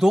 2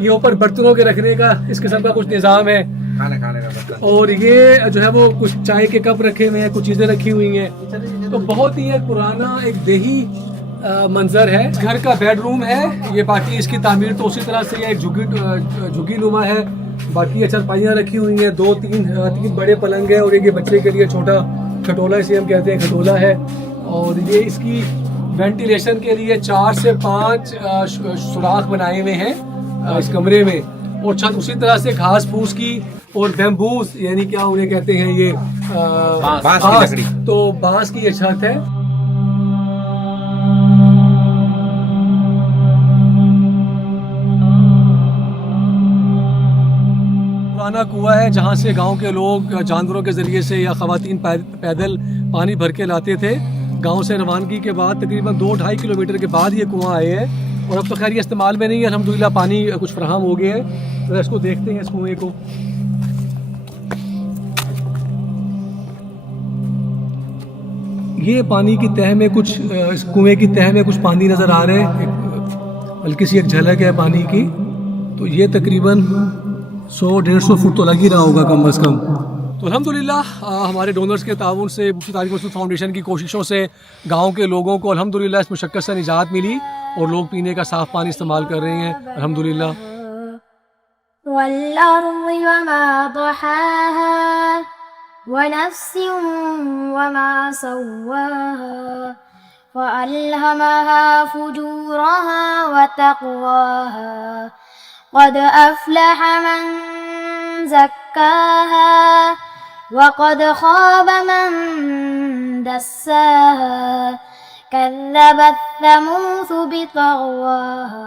ये ऊपर बर्तनों के रखने का इस किस्म का कुछ निज़ाम है, और ये जो है वो कुछ चाय के कप रखे हुए हैं, कुछ चीज़ें रखी हुई हैं। तो बहुत ही एक पुराना एक देही मंजर है। घर का बेडरूम है ये, बाकी इसकी तामीर तो उसी तरह से एक झुग्गी नुमा है। बाकी ये चारपाइयाँ रखी हुई हैं, तीन बड़े पलंग हैं, और एक ये बच्चे के लिए छोटा खटोला, इसे हम कहते हैं खटोला है। और ये इसकी वेंटिलेशन के लिए 4 से 5 सुराख बनाए हुए हैं इस कमरे में, और छत उसी तरह से घास फूस की और बैम्बूस, यानी क्या उन्हें कहते हैं ये बांस की लकड़ी। तो बांस की ये छत है। पुराना कुआं है जहाँ से गांव के लोग जानवरों के ज़रिए से या ख़वातीन पैदल पानी भर के लाते थे। गांव से रवानगी के बाद तकरीबन 2-2.5 किलोमीटर के बाद ये कुआं आए हैं, और अब तो खैर ये इस्तेमाल में नहीं है, अल्हम्दुलिल्लाह पानी कुछ फराहम हो गया है। तो इसको देखते हैं इस कुएं को। ये पानी की तह में कुछ इस कुएं की तह में कुछ पानी नज़र आ रहे हैं, हल्की सी एक झलक है पानी की। तो ये तकरीबन 100-150 फुट तो लग ही रहा होगा कम अज़ कम। तो अल्हम्दुलिल्लाह हमारे डोनर्स के ताउन से, मुफ्ती तारिक मसूद फाउंडेशन की कोशिशों से गांव के लोगों को अल्हम्दुलिल्लाह इस मुशक्क़त से निजात मिली, और लोग पीने का साफ़ पानी इस्तेमाल कर रहे हैं अल्हम्दुलिल्लाह। वल्अर्ज़ि वमा दहाहा वनफ्सिन वमा सव्वाहा फअल्हमहा फुजूरहा वतक़वाहा क़द अफ़लह मन ज़क्काहा वक़द ख़ाब मन दस्साहा कज़्ज़बत समूद बितग़वाहा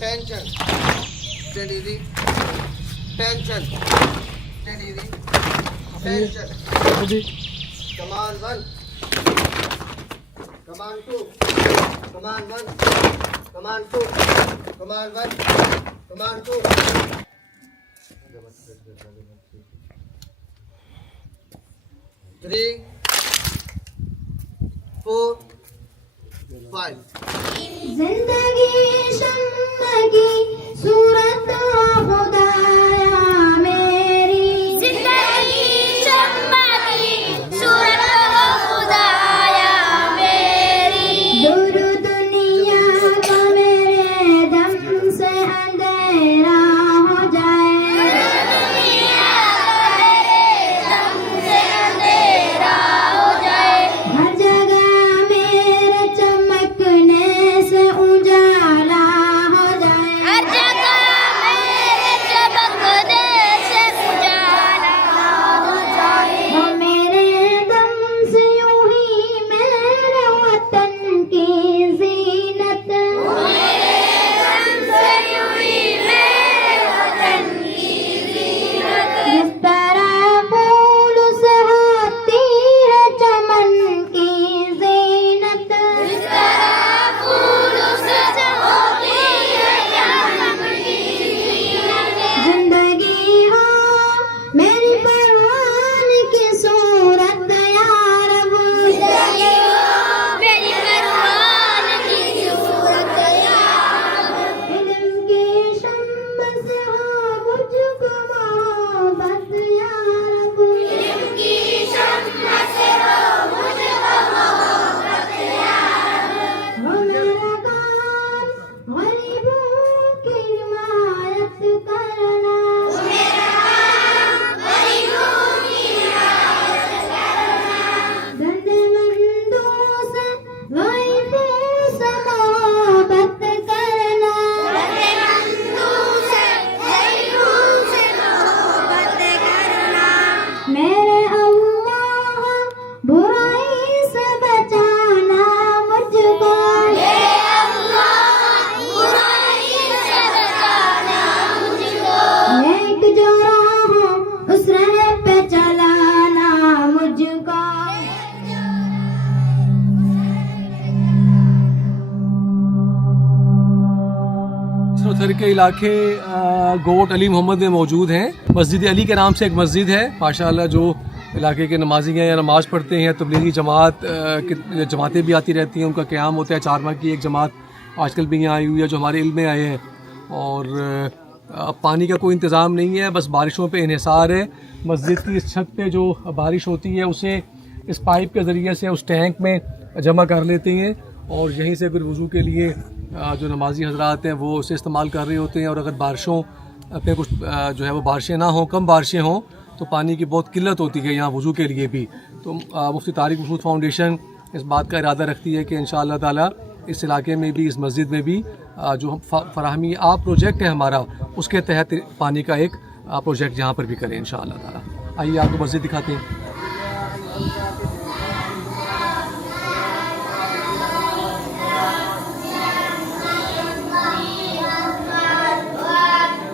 Tension. Steady. Tension. Steady. Tension. Command 1. Command 2. Command 1. Command 2. Command 1. Command 2. 3, 4, 5. जिंदगी शम्मा की सूरत खुदाया मेरी जिंदगी शम्मा की सूरत खुदाया मेरी दूर दुनिया का मेरे दम से अंधेरा हो जाए दुनिया का मेरे दम से अंधेरा हो जाए हर जगह मेरे चमकने से उजाला हो जाए हर जगह के इलाके गोट अली मोहम्मद में मौजूद हैं। मस्जिद अली के नाम से एक मस्जिद है माशाल्लाह, जो इलाके के नमाजी हैं या नमाज़ पढ़ते हैं। तबलीगी जमात की जमातें भी आती रहती हैं, उनका क़याम होता है। 4 माह की एक जमात आजकल भी यहाँ आई हुई है जो हमारे इल्म में आए हैं। और अब पानी का कोई इंतज़ाम नहीं है, बस बारिशों पे इन्हिसार है। मस्जिद की इस छत पे जो बारिश होती है उसे इस पाइप के ज़रिए से उस टैंक में जमा कर लेते हैं और यहीं से फिर वज़ू के लिए जो नमाजी हजरात हैं वो उसे इस्तेमाल कर रहे होते हैं। और अगर बारिशों पे कुछ जो है वो बारिशें ना हों, कम बारिशें हों, तो पानी की बहुत किल्लत होती है यहाँ वज़ू के लिए भी। तो मुफ्ती तारिक मसूद फाउंडेशन इस बात का इरादा रखती है कि इंशाअल्लाह ताला इस इलाके में भी, इस मस्जिद में भी जो हम फराहमी आप प्रोजेक्ट है हमारा, उसके तहत पानी का एक प्रोजेक्ट यहाँ पर भी करें इंशाअल्लाह ताला। आइए आपको मस्जिद दिखाते हैं।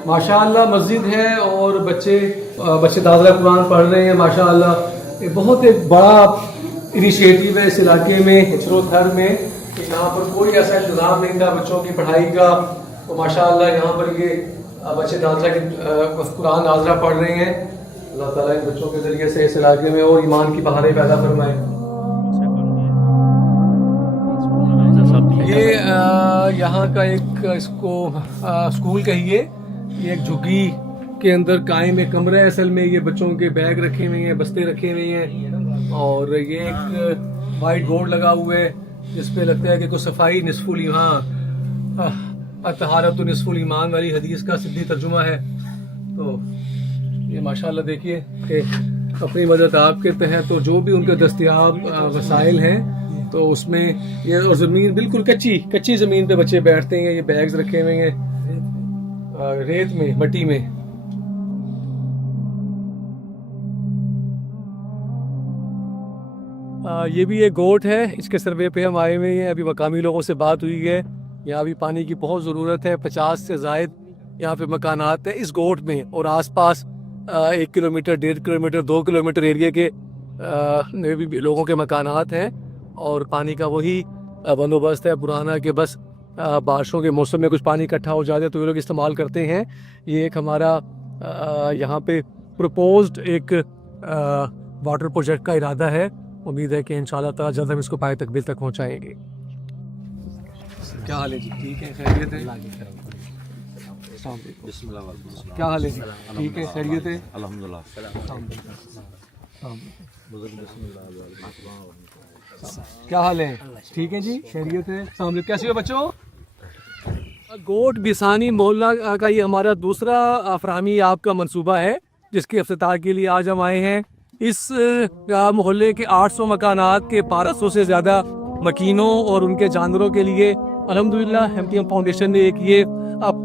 माशाअल्लाह मस्जिद है और बच्चे दाखिला कुरान पढ़ रहे हैं माशाअल्लाह। ये बहुत एक बड़ा इनिशिएटिव है इस इलाके में, हिजरोथर में, कि यहाँ पर कोई ऐसा इंतज़ाम नहीं था बच्चों की पढ़ाई का। तो माशाअल्लाह यहाँ पर ये बच्चे दाखिला कुरान नाज़रा पढ़ रहे हैं। अल्लाह ताला इन बच्चों के ज़रिए से इस इलाके में और ईमान की बहारें पैदा फरमाए। ये यहाँ का एक इसको स्कूल कहिए, ये एक झुग्गी के अंदर कायम एक कमरा है। असल में ये बच्चों के बैग रखे हुए हैं, बस्ते रखे हुए हैं और ये एक वाइट बोर्ड लगा हुआ है जिस पे लगता है कि कुछ सफाई निस्फुल ईमान, तहारत निस्फुल ईमान वाली हदीस का सिद्धी तर्जुमा है। तो ये माशाल्लाह देखिए कि अपनी मदद आपके तहत तो जो भी उनके दस्तयाब वसाइल हैं तो उसमें ये, और ज़मीन बिल्कुल कच्ची ज़मीन पे बच्चे बैठते हैं। ये बैग्स रखे हुए हैं रेत में, मट्टी में। ये भी एक गोट है, इसके सर्वे पे हम आए हुए हैं। अभी मकामी लोगों से बात हुई है, यहाँ भी पानी की बहुत ज़रूरत है। 50 से ज़ायद यहाँ पे मकानात हैं इस गोट में और आसपास 1 किलोमीटर, 1.5 किलोमीटर, 2 किलोमीटर एरिया के में भी लोगों के मकानात हैं। और पानी का वही बंदोबस्त है पुराना कि बस बारिशों के मौसम में कुछ पानी इकट्ठा हो जाता है तो ये लोग इस्तेमाल करते हैं। ये एक हमारा यहाँ पे प्रपोज्ड एक वाटर प्रोजेक्ट का इरादा है। उम्मीद है कि इंशाल्लाह ताला जल्द हम इसको पाए तकमील तक पहुँचाएंगे। क्या हाल है जी? ठीक है, खैरियत है? क्या हाल है जी? ठीक है, खैरियत है? अल्हम्दुलिल्लाह। क्या हाल है? ठीक है जी, खैरियत है? कैसे हो बच्चों? गोट बिसानी मोहल्ला का ये हमारा दूसरा फराहमी आपका मंसूबा है जिसके इफ्तिताह के लिए आज हम आए हैं। इस मोहल्ले के 800 मकानात के 1200 से ज़्यादा मकीनों और उनके जानवरों के लिए अल्हम्दुलिल्लाह MTM फाउंडेशन ने एक ये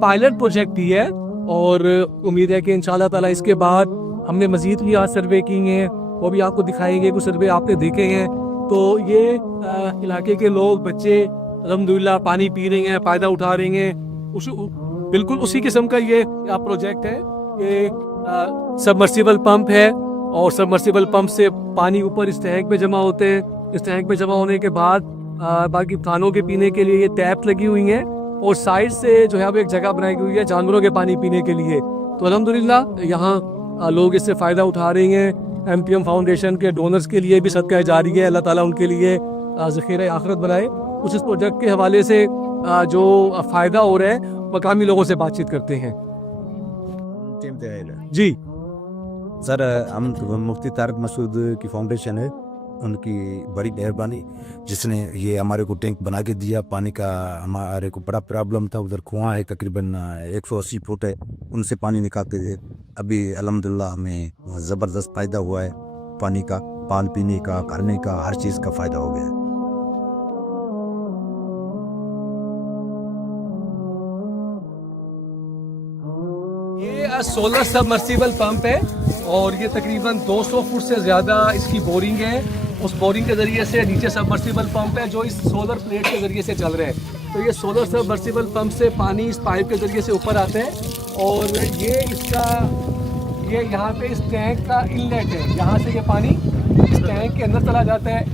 पायलट प्रोजेक्ट दी है और उम्मीद है कि इंशाल्लाह ताला इसके बाद हमने मज़ीद भी आज सर्वे किए हैं, वो भी आपको दिखाएंगे। कुछ सर्वे आपने देखे हैं। तो ये इलाके के लोग, बच्चे अल्हम्दुलिल्लाह पानी पी रहे हैं, फ़ायदा उठा रहे हैं। बिल्कुल उसी किस्म का ये प्रोजेक्ट है। ये सबमर्सिबल पंप है और सबमर्सिबल पंप से पानी ऊपर इस टैंक में जमा होते हैं। इस टैंक में जमा होने के बाद बाकी थानों के पीने के लिए ये टैप लगी हुई हैं और साइड से जो है अब एक जगह बनाई हुई है जानवरों के पानी पीने के लिए। तो अल्हम्दुलिल्लाह यहाँ लोग इससे फ़ायदा उठा रहे हैं। MTM फाउंडेशन के डोनर्स के लिए भी सदका जारी है, अल्लाह ताला उनके लिए ज़ख़ीरा आखिरत बनाए। उस इस प्रोजेक्ट के हवाले से जो फ़ायदा हो रहा है मकामी लोगों से बातचीत करते हैं। जी सर, हम मुफ्ती तारिक मसूद की फाउंडेशन है, उनकी बड़ी मेहरबानी जिसने ये हमारे को टैंक बना के दिया। पानी का हमारे को बड़ा प्रॉब्लम था, उधर कुआं है तकरीबन 180 फुट है, उनसे पानी निकालते थे। अभी अल्हम्दुलिल्लाह हमें ज़बरदस्त फ़ायदा हुआ है, पानी का, पान पीने का, खाने का, हर चीज़ का फ़ायदा हो गया। ये सोलर सबमर्सिबल पंप है और ये तकरीबन 200 फुट से ज़्यादा इसकी बोरिंग है। उस बोरिंग के ज़रिए से नीचे सबमर्सिबल पंप है जो इस सोलर प्लेट के ज़रिए से चल रहा है। तो ये सोलर सबमर्सिबल पंप से पानी इस पाइप के ज़रिए से ऊपर आता है और ये यहाँ पे इस टैंक का इनलेट है, यहाँ से ये पानी इस टैंक के अंदर चला जाता है।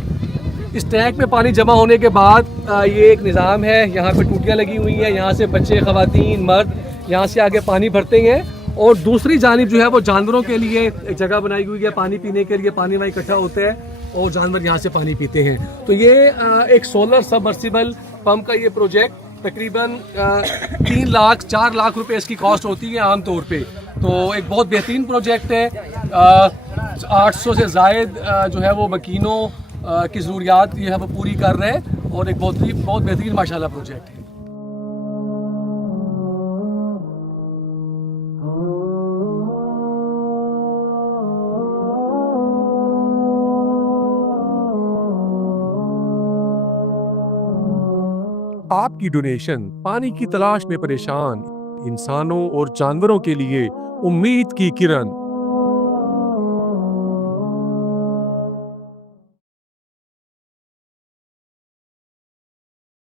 इस टैंक में पानी जमा होने के बाद ये एक निज़ाम है, यहाँ पे टूटियाँ लगी हुई हैं, यहाँ से बच्चे, ख़वातीन, मर्द यहाँ से आगे पानी भरते हैं और दूसरी जानिब जो है वो जानवरों के लिए एक जगह बनाई हुई है पानी पीने के लिए, पानी वहाँ इकट्ठा होता है और जानवर यहाँ से पानी पीते हैं। तो ये एक सोलर सबमर्सिबल पंप का ये प्रोजेक्ट तकरीबन 3 लाख 4 लाख रुपए इसकी कॉस्ट होती है आम तौर पे। तो एक बहुत बेहतरीन प्रोजेक्ट है। 800 से ज़ायद जो है वो मकीनों की ज़रूरियात ये है वो पूरी कर रहे हैं और एक बहुत बेहतरीन माशाल्लाह प्रोजेक्ट है। आपकी डोनेशन पानी की तलाश में परेशान इंसानों और जानवरों के लिए उम्मीद की किरण